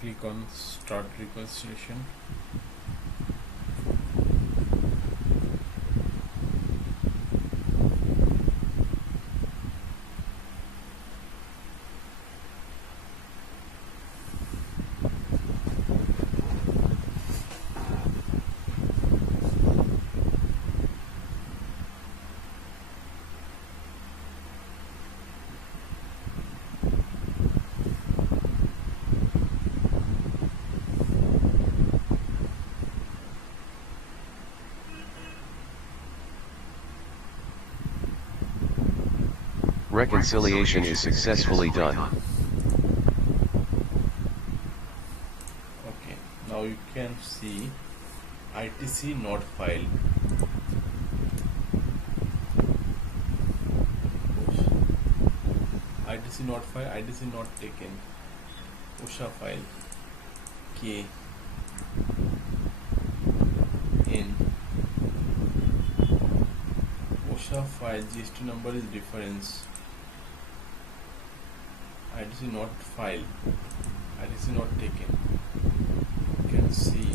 click on start reconciliation. Reconciliation is successfully done. Okay, now you can see ITC not filed. ITC not filed, ITC not taken. OSHA file K in OSHA file GST number is reference. ITC not filed, ITC not taken. You can see